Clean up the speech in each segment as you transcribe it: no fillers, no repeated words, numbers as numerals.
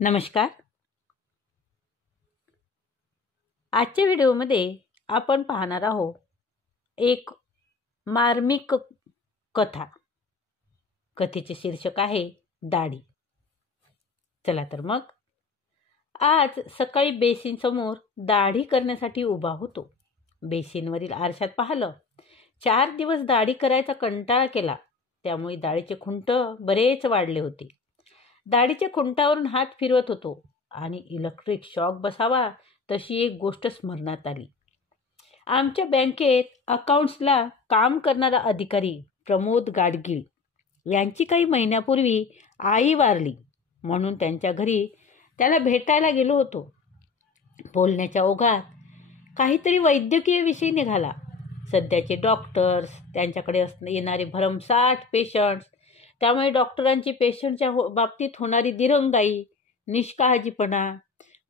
नमस्कार. आजच्या व्हिडिओमध्ये आपण पाहणार आहोत एक मार्मिक कथा. कथेचे शीर्षक आहे दाढी. चला तर मग. आज सकाळी बेसिनसमोर दाढी करण्यासाठी उभा होतो. बेसिनवरील आरशात पाहिलं. 4 दिवस दाढी करायचा कंटाळा केला, त्यामुळे दाढीचे खुंट बरेच वाढले होते. दाढीच्या खुंटावरून हात फिरवत होतो आणि इलेक्ट्रिक शॉक बसावा तशी एक गोष्ट स्मरणात आली. आमच्या बँकेत अकाउंट्सला काम करणारा अधिकारी प्रमोद गाडगीळ यांची काही महिन्यापूर्वी आई वारली, म्हणून त्यांच्या घरी त्याला भेटायला गेलो होतो. बोलण्याच्या ओघात काहीतरी वैद्यकीय विषय निघाला. सध्याचे डॉक्टर्स, त्यांच्याकडे येणारे भरमसाठ पेशंट्स, त्यामुळे डॉक्टरांची पेशंटच्या बाबतीत होणारी दिरंगाई, निष्काळजीपणा,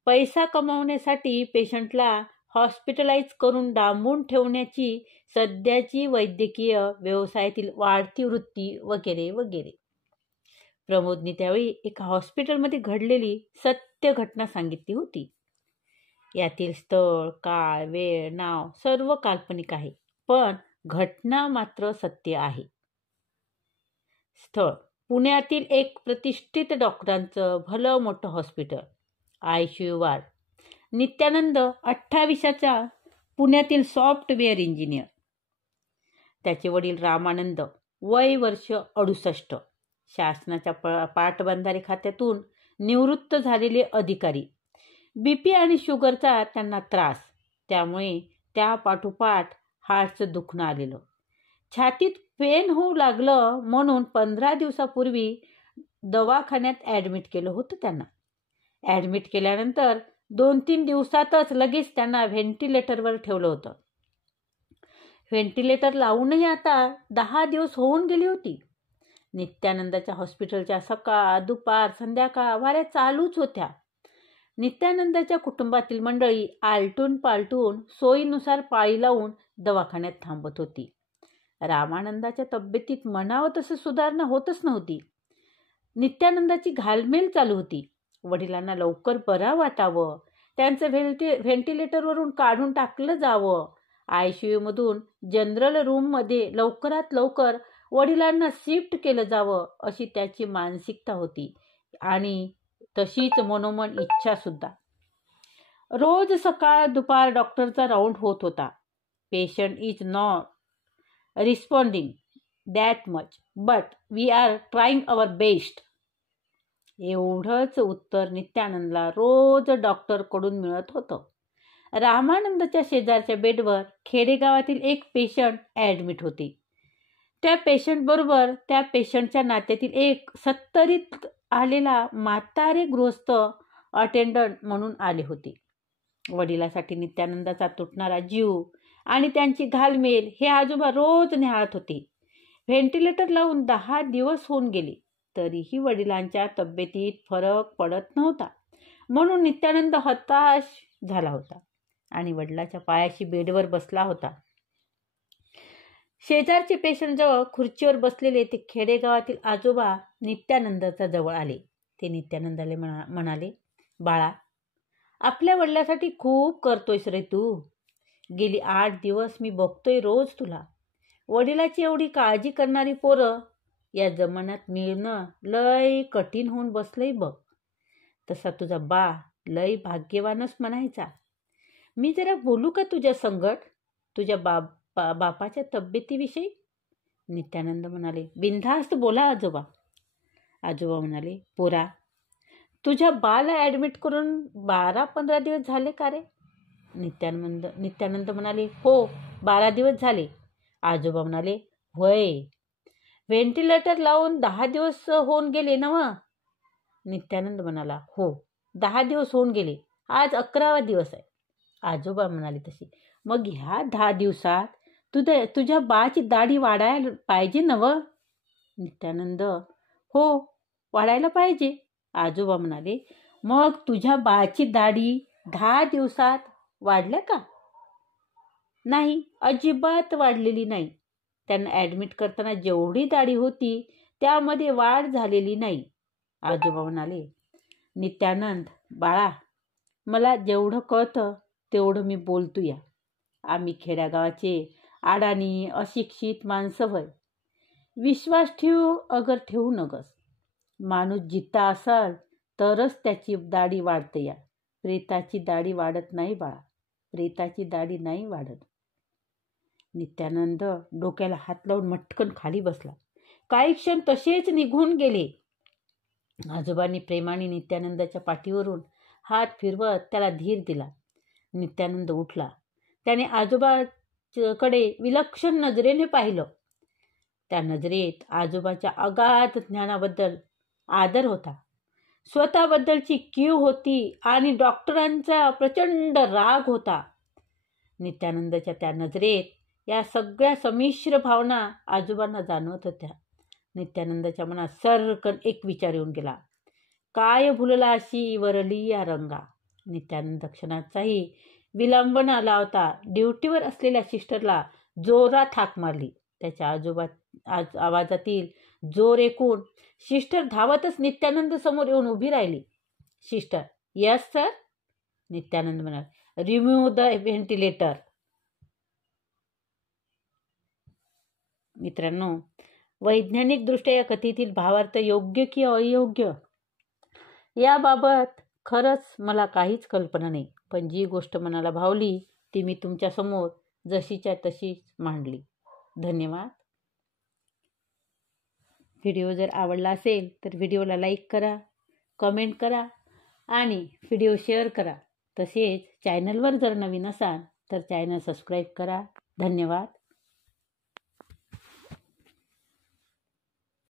पैसा कमावण्यासाठी पेशंटला हॉस्पिटलाइज करून डांबून ठेवण्याची सध्याची वैद्यकीय व्यवसायातील वाढती वृत्ती वगैरे वगैरे. प्रमोदने त्यावेळी एका हॉस्पिटलमध्ये घडलेली सत्य घटना सांगितली होती. यातील स्थळ, काळ, वेळ, नाव सर्व काल्पनिक आहे, पण घटना मात्र सत्य आहे. स्थळ पुण्यातील एक प्रतिष्ठित डॉक्टरांचं भलं मोठं हॉस्पिटल, ICU वार्ड. नित्यानंद 28चा, पुण्यातील सॉफ्टवेअर इंजिनियर. त्याचे वडील रामानंद, वय वर्ष 68, शासनाच्या पाटबंधारे खात्यातून निवृत्त झालेले अधिकारी. BP आणि शुगरचा त्यांना त्रास, त्यामुळे त्या पाठोपाठ हार्टचं दुखणं आलेलं. छातीत पेन होऊ लागलं म्हणून 15 दिवसापूर्वी दवाखान्यात ॲडमिट केलं होतं त्यांना. ॲडमिट केल्यानंतर 2-3 दिवसातच लगेच त्यांना व्हेंटिलेटरवर ठेवलं होतं. व्हेंटिलेटर लावूनही आता 10 दिवस होऊन गेली होती. नित्यानंदाच्या हॉस्पिटलच्या सकाळ, दुपार, संध्याकाळ वाऱ्या चालूच होत्या. नित्यानंदाच्या कुटुंबातील मंडळी आलटून पालटून सोयीनुसार पाळी लावून दवाखान्यात थांबत होती. रामानंदाच्या तब्येतीत म्हणावं तसं सुधारणा होतच नव्हती. नित्यानंदाची घालमेल चालू होती. वडिलांना लवकर बरा वाटावं, त्यांचं व्हेंटिलेटरवरून काढून टाकलं जावं, ICU मधून जनरल रूममध्ये लवकरात लवकर वडिलांना शिफ्ट केलं जावं, अशी त्याची मानसिकता होती आणि तशीच मनोमन इच्छा सुद्धा. रोज सकाळ दुपार डॉक्टरचा राऊंड होत होता. Patient is not responding that much, but we are trying our best. एवढंच उत्तर नित्यानंदला रोज डॉक्टरकडून मिळत होतं. रामानंदच्या शेजारच्या बेडवर खेडेगावातील एक पेशंट ॲडमिट होते. त्या पेशंटबरोबर त्या पेशंटच्या नात्यातील एक 70रीत आलेला म्हातारे गृहस्थ अटेंडंट म्हणून आले होते. वडिलासाठी नित्यानंदाचा तुटणारा जीव आणि त्यांची घालमेल हे आजोबा रोज निहाळत होते. व्हेंटिलेटर लावून 10 दिवस होऊन गेले, तरीही वडिलांच्या तब्येतीत फरक पडत नव्हता. म्हणून नित्यानंद हताश झाला होता आणि वडिलाच्या पायाशी बेडवर बसला होता. शेजारचे पेशंट जवळ खुर्चीवर बसलेले ते खेडेगावातील आजोबा नित्यानंदाच्या जवळ आले. ते नित्यानंदाला म्हणाले, बाळा, आपल्या वडिलांसाठी खूप करतोयस रे तू. गेली 8 दिवस मी बघतोय रोज तुला. वडिलाची एवढी काळजी करणारी पोरं या जमान्यात मिळणं लय कठीण होऊन बसलंय बघ. तसा तुझा बा लय भाग्यवानच म्हणायचा. मी जरा बोलू का तुझ्या संगट, तुझ्या बापाच्या तब्येतीविषयी? नित्यानंद म्हणाले, बिनधास्त बोला आजोबा. आजोबा म्हणाले, पोरा, तुझ्या बाला ॲडमिट करून 12-15 दिवस झाले का रे? नित्यानंद म्हणाले, हो 12 दिवस झाले. आजोबा म्हणाले, होय, व्हेंटिलेटर लावून 10 दिवस होऊन गेले ना? नित्यानंद म्हणाला, हो 10 दिवस होऊन गेले, आज 11वा दिवस आहे. आजोबा म्हणाले तसे, मग ह्या 10 दिवसात तुझ्या बाची दाढी वाढायला पाहिजे नव? नित्यानंद, हो वाढायला पाहिजे. आजोबा म्हणाले, मग तुझ्या बाची दाढी 10 दिवसात वाढल्या का? नाही, अजिबात वाढलेली नाही. त्यांना ॲडमिट करताना जेवढी दाढी होती त्यामध्ये वाढ झालेली नाही. आजोबा म्हणाले, नित्यानंद, बाळा, मला जेवढं कळतं तेवढं मी बोलतोया. आम्ही खेड्यागावाचे अडाणी अशिक्षित माणसं होय. विश्वास ठेवू अगर ठेवू नगस. माणूस जित्ता असाल तरच त्याची दाढी वाढते या. प्रेताची दाढी वाढत नाही बाळा, प्रेताची दाढी नाही वाढत. नित्यानंद डोक्याला हात लावून मटकन खाली बसला. काही क्षण तसेच निघून गेले. आजोबांनी प्रेमाने नित्यानंदाच्या पाठीवरून हात फिरवत त्याला धीर दिला. नित्यानंद उठला. त्याने आजोबाकडे विलक्षण नजरेने पाहिलं. त्या नजरेत आजोबाच्या अगाध ज्ञानाबद्दल आदर होता, स्वतःबद्दलची कीव होती आणि डॉक्टरांचा प्रचंड राग होता. नित्यानंदाच्या त्या नजरेत या सगळ्या संमिश्र भावना आजोबांना जाणवत होत्या. नित्यानंदाच्या मनात सर्रकन एक विचार येऊन गेला. काय भुलला अशी वरली या रंगा. नित्यानंद क्षणाचाही विलंब न लावता ड्युटीवर असलेल्या सिस्टरला जोरात हाक मारली. त्याच्या आवाजातील जोर ऐकून सिस्टर धावतच नित्यानंद समोर येऊन उभी राहिली. Sister, yes sir. नित्यानंद म्हणाला, रिमूव्ह द व्हेंटिलेटर. मित्रांनो, वैज्ञानिकदृष्ट्या या कथेतील भावार्थ योग्य की अयोग्य याबाबत खरंच मला काहीच कल्पना नाही, पण जी गोष्ट मनाला भावली ती मी तुमच्यासमोर जशीच्या तशीच मांडली. धन्यवाद. व्हिडिओ जर आवडला असेल तर व्हिडिओला लाईक करा, कमेंट करा आणि व्हिडिओ शेअर करा. तसेच चॅनलवर जर नवीन असाल तर चॅनल सबस्क्राईब करा. धन्यवाद.